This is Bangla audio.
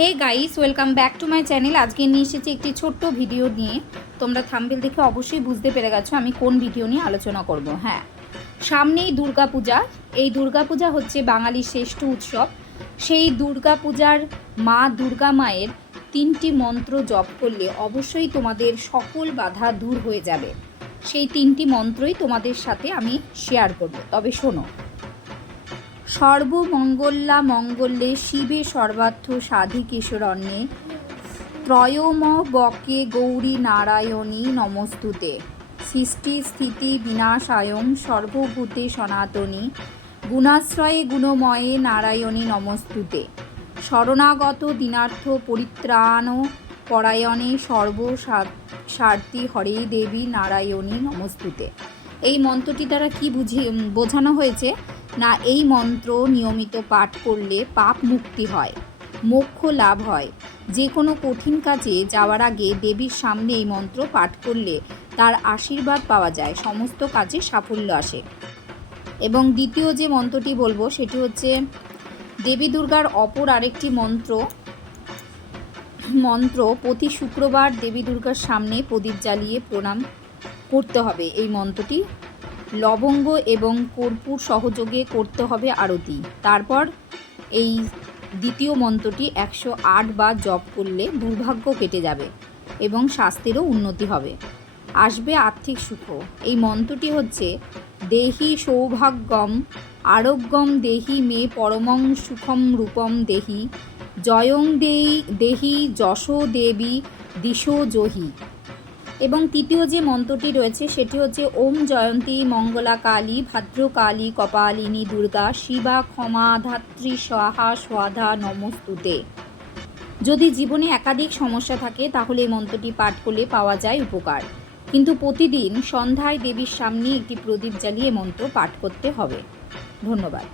Hey guys, welcome back to my channel. আজকে নিয়ে এসেছি একটি ছোট্ট ভিডিও নিয়ে। তোমরা থাম্বনেল দেখে অবশ্যই বুঝতে পেরে গেছো আমি কোন ভিডিও নিয়ে আলোচনা করব। হ্যাঁ, সামনেই দুর্গাপূজা। এই দুর্গাপূজা হচ্ছে বাঙালির শ্রেষ্ঠ উৎসব। সেই দুর্গাপূজার মা দুর্গা মায়ের 3টি মন্ত্র জপ করলে অবশ্যই তোমাদের সকল বাধা দূর হয়ে যাবে। সেই 3টি মন্ত্রই তোমাদের সাথে আমি শেয়ার করব। তবে শোনো। সর্বমঙ্গলা মঙ্গলে শিবে সর্বার্থ সাধিকেশরণ্যে ত্রয়ম বকে গৌরী নারায়ণী নমস্তুতে সৃষ্টি স্থিতি বিনাশায়ং সর্বভূতে সনাতনী গুণাশ্রয়ে গুণময়ে নারায়ণী নমস্তুতে শরণাগত দীনার্থ পরিত্রাণ পরায়ণে সর্বস্বার্থী হরে দেবী নারায়ণী নমস্তুতে। এই মন্ত্রটি দ্বারা কি বোঝানো হয়েছে না, এই মন্ত্র নিয়মিত পাঠ করলে পাপ মুক্তি হয়, মোক্ষ লাভ হয়। যে কোনো কঠিন কাজে যাওয়ার আগে দেবীর সামনে এই মন্ত্র পাঠ করলে তার আশীর্বাদ পাওয়া যায়, সমস্ত কাজে সাফল্য আসে। এবং দ্বিতীয় যে মন্ত্রটি বলবো সেটি হচ্ছে দেবী দুর্গার অপর আরেকটি মন্ত্র প্রতি শুক্রবার দেবী দুর্গার সামনে প্রদীপ জ্বালিয়ে প্রণাম করতে হবে। এই মন্ত্রটি লবঙ্গ এবং কর্পূর সহযোগে করতে হবে আরতি। তারপর এই দ্বিতীয় মন্ত্রটি 108 বার জপ করলে দুর্ভাগ্য কেটে যাবে এবং স্বাস্থ্যেরও উন্নতি হবে, আসবে আর্থিক সুখ। এই মন্ত্রটি হচ্ছে দেহি সৌভাগ্যম আরোগ্যম দেহি মে পরমং সুখম রূপম দেহি জয়ং দেহি যশো দেবী দিশো জহি। এবং তৃতীয় যে মন্ত্রটি রয়েছে সেটি হচ্ছে ওম জয়ন্তী মঙ্গলা কালী ভাদ্রকালী কপালিনী দুর্গা শিবা ক্ষমা ধাত্রী স্বাহা স্বাধা নমস্তুতে। যদি জীবনে একাধিক সমস্যা থাকে তাহলে এই মন্ত্রটি পাঠ করলে পাওয়া যায় উপকার, কিন্তু প্রতিদিন সন্ধ্যায় দেবীর সামনে একটি প্রদীপ জ্বালিয়ে মন্ত্র পাঠ করতে হবে। ধন্যবাদ।